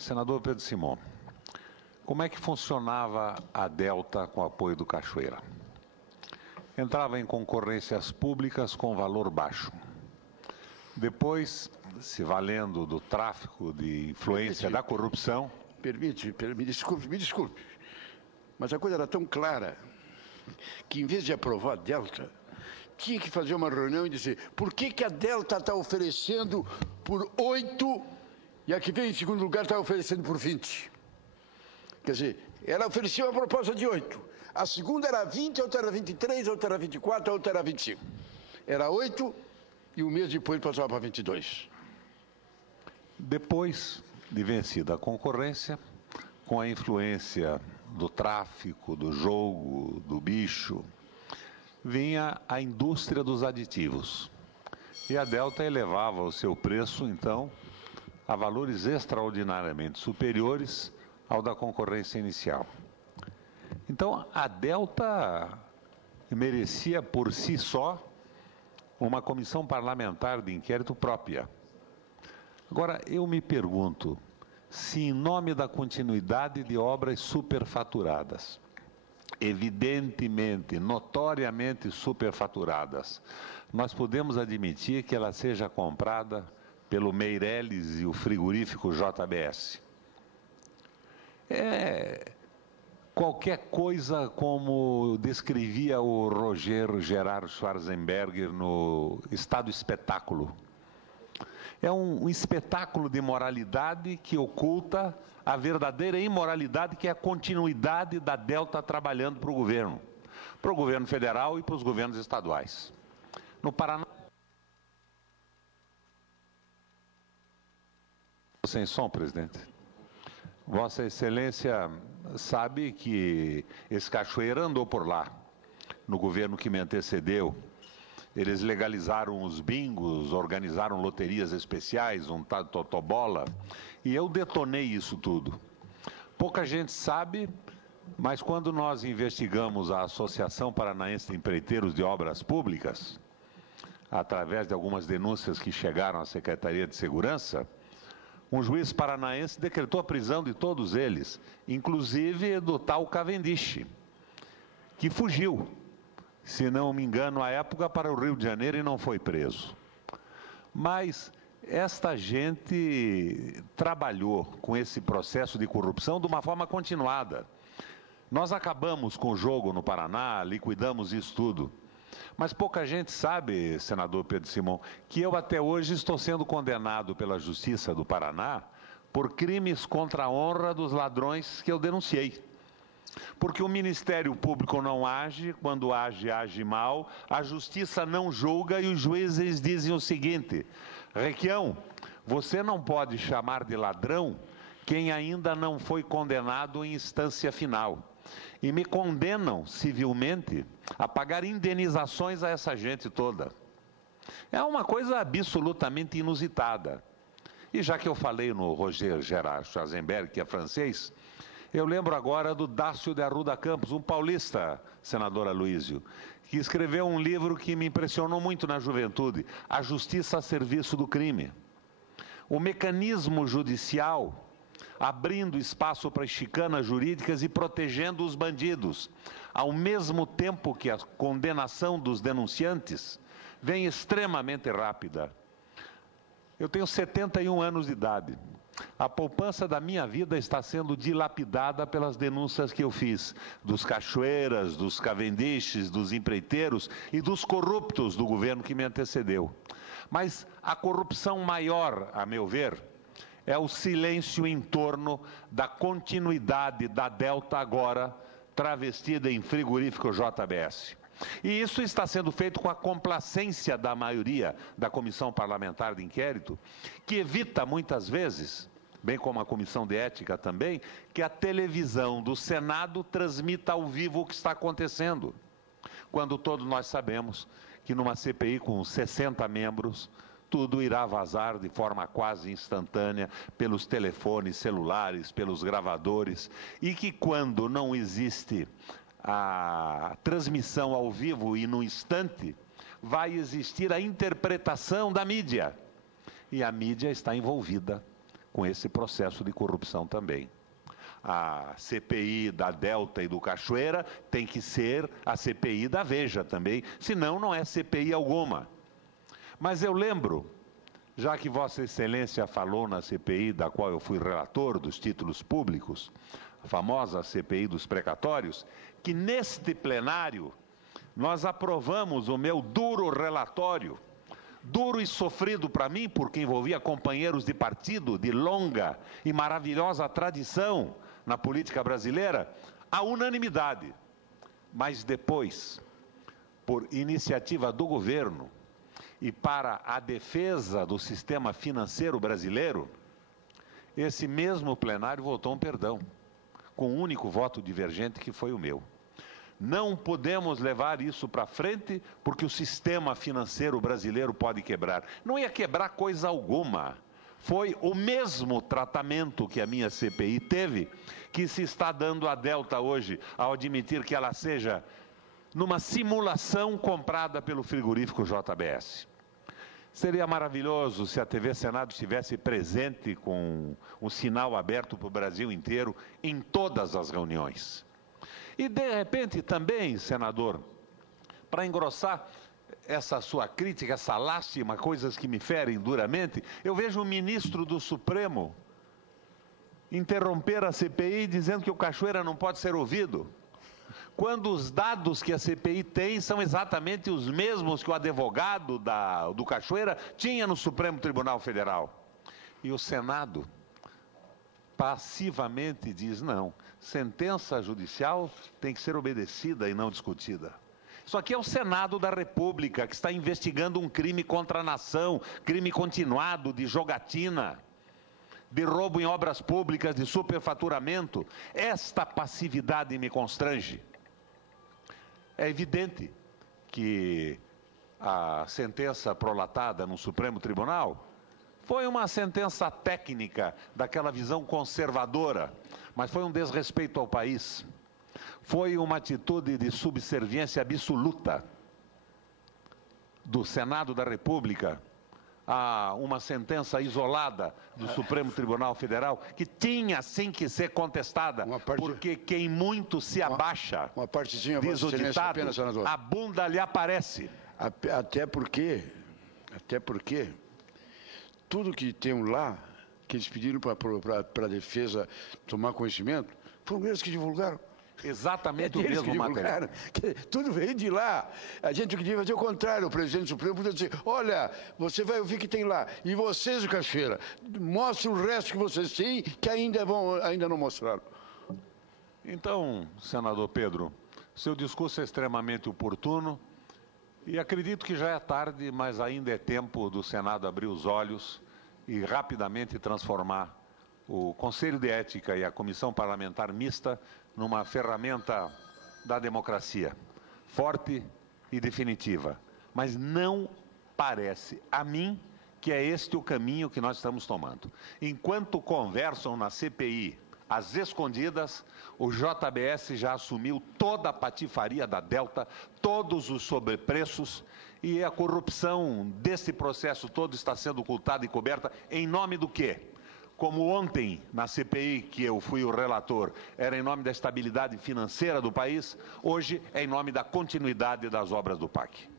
Senador Pedro Simão, como é que funcionava a Delta com o apoio do Cachoeira? Entrava em concorrências públicas com valor baixo. Depois, se valendo do tráfico, de influência, da corrupção... Me desculpe, mas a coisa era tão clara que, em vez de aprovar a Delta, tinha que fazer uma reunião e dizer por que a Delta está oferecendo por 8 e a que vem em segundo lugar está oferecendo por 20. Quer dizer, ela oferecia uma proposta de 8. A segunda era 20, a outra era 23, a outra era 24, a outra era 25. Era 8 e um mês depois passava para 22. Depois de vencida a concorrência, com a influência do tráfico, do jogo, do bicho, vinha a indústria dos aditivos. E a Delta elevava o seu preço, então, a valores extraordinariamente superiores ao da concorrência inicial. Então, a Delta merecia por si só uma comissão parlamentar de inquérito própria. Agora, eu me pergunto se, em nome da continuidade de obras superfaturadas, evidentemente, notoriamente superfaturadas, nós podemos admitir que ela seja comprada pelo Meireles e o frigorífico JBS. É qualquer coisa como descrevia o Roger Gerard Schwarzenberger no Estado Espetáculo. É um espetáculo de moralidade que oculta a verdadeira imoralidade, que é a continuidade da Delta trabalhando para o governo federal e para os governos estaduais. No Paraná... Sem som, presidente. Vossa Excelência sabe que esse Cachoeira andou por lá, no governo que me antecedeu. Eles legalizaram os bingos, organizaram loterias especiais, um tal de totobola, e eu detonei isso tudo. Pouca gente sabe, mas quando nós investigamos a Associação Paranaense de Empreiteiros de Obras Públicas, através de algumas denúncias que chegaram à Secretaria de Segurança, um juiz paranaense decretou a prisão de todos eles, inclusive do tal Cavendish, que fugiu, se não me engano, à época para o Rio de Janeiro e não foi preso. Mas esta gente trabalhou com esse processo de corrupção de uma forma continuada. Nós acabamos com o jogo no Paraná, liquidamos isso tudo. Mas pouca gente sabe, senador Pedro Simão, que eu até hoje estou sendo condenado pela Justiça do Paraná por crimes contra a honra dos ladrões que eu denunciei. Porque o Ministério Público não age, quando age, age mal, a Justiça não julga e os juízes dizem o seguinte: Requião, você não pode chamar de ladrão quem ainda não foi condenado em instância final. E me condenam civilmente a pagar indenizações a essa gente toda. É uma coisa absolutamente inusitada. E já que eu falei no Roger Gerard Schwarzenberg, que é francês, eu lembro agora do Dácio de Arruda Campos, um paulista, senador Aloísio, que escreveu um livro que me impressionou muito na juventude, A Justiça a Serviço do Crime. O mecanismo judicial abrindo espaço para as chicanas jurídicas e protegendo os bandidos, ao mesmo tempo que a condenação dos denunciantes vem extremamente rápida. Eu tenho 71 anos de idade. A poupança da minha vida está sendo dilapidada pelas denúncias que eu fiz, dos Cachoeiras, dos Cavendishes, dos empreiteiros e dos corruptos do governo que me antecedeu. Mas a corrupção maior, a meu ver, é o silêncio em torno da continuidade da Delta agora travestida em frigorífico JBS. E isso está sendo feito com a complacência da maioria da Comissão Parlamentar de Inquérito, que evita muitas vezes, bem como a Comissão de Ética também, que a televisão do Senado transmita ao vivo o que está acontecendo. Quando todos nós sabemos que numa CPI com 60 membros, tudo irá vazar de forma quase instantânea pelos telefones celulares, pelos gravadores, e que quando não existe a transmissão ao vivo e no instante, vai existir a interpretação da mídia. E a mídia está envolvida com esse processo de corrupção também. A CPI da Delta e do Cachoeira tem que ser a CPI da Veja também, senão não é CPI alguma. Mas eu lembro, já que Vossa Excelência falou na CPI da qual eu fui relator dos títulos públicos, a famosa CPI dos precatórios, que neste plenário nós aprovamos o meu duro relatório, duro e sofrido para mim, porque envolvia companheiros de partido de longa e maravilhosa tradição na política brasileira, à unanimidade. Mas depois, por iniciativa do governo e para a defesa do sistema financeiro brasileiro, esse mesmo plenário votou um perdão, com um único voto divergente que foi o meu. Não podemos levar isso para frente porque o sistema financeiro brasileiro pode quebrar. Não ia quebrar coisa alguma. Foi o mesmo tratamento que a minha CPI teve, que se está dando à Delta hoje, ao admitir que ela seja numa simulação comprada pelo frigorífico JBS. Seria maravilhoso se a TV Senado estivesse presente com um sinal aberto para o Brasil inteiro em todas as reuniões. E, de repente, também, senador, para engrossar essa sua crítica, essa lástima, coisas que me ferem duramente, eu vejo o ministro do Supremo interromper a CPI dizendo que o Cachoeira não pode ser ouvido, quando os dados que a CPI tem são exatamente os mesmos que o advogado do Cachoeira tinha no Supremo Tribunal Federal. E o Senado passivamente diz, não, sentença judicial tem que ser obedecida e não discutida. Isso aqui é o Senado da República, que está investigando um crime contra a nação, crime continuado de jogatina, de roubo em obras públicas, de superfaturamento. Esta passividade me constrange. É evidente que a sentença prolatada no Supremo Tribunal foi uma sentença técnica daquela visão conservadora, mas foi um desrespeito ao país. Foi uma atitude de subserviência absoluta do Senado da República a uma sentença isolada do Supremo Tribunal Federal, que tinha sim que ser contestada, porque quem muito se abaixa, uma partezinha, diz o ditado, apenas, senador, a bunda lhe aparece. Até porque tudo que tem lá, que eles pediram para a defesa tomar conhecimento, foram eles que divulgaram. Exatamente o mesmo material. Tudo veio de lá. A gente queria fazer o contrário. O presidente do Supremo podia dizer, olha, você vai ouvir o que tem lá. E vocês, o Cachoeira, mostre o resto que vocês têm, que ainda não mostraram. Então, senador Pedro, seu discurso é extremamente oportuno e acredito que já é tarde, mas ainda é tempo do Senado abrir os olhos e rapidamente transformar o Conselho de Ética e a Comissão Parlamentar Mista numa ferramenta da democracia, forte e definitiva. Mas não parece a mim que é este o caminho que nós estamos tomando. Enquanto conversam na CPI às escondidas, o JBS já assumiu toda a patifaria da Delta, todos os sobrepreços, e a corrupção desse processo todo está sendo ocultada e coberta em nome do quê? Como ontem, na CPI, que eu fui o relator, era em nome da estabilidade financeira do país, hoje é em nome da continuidade das obras do PAC.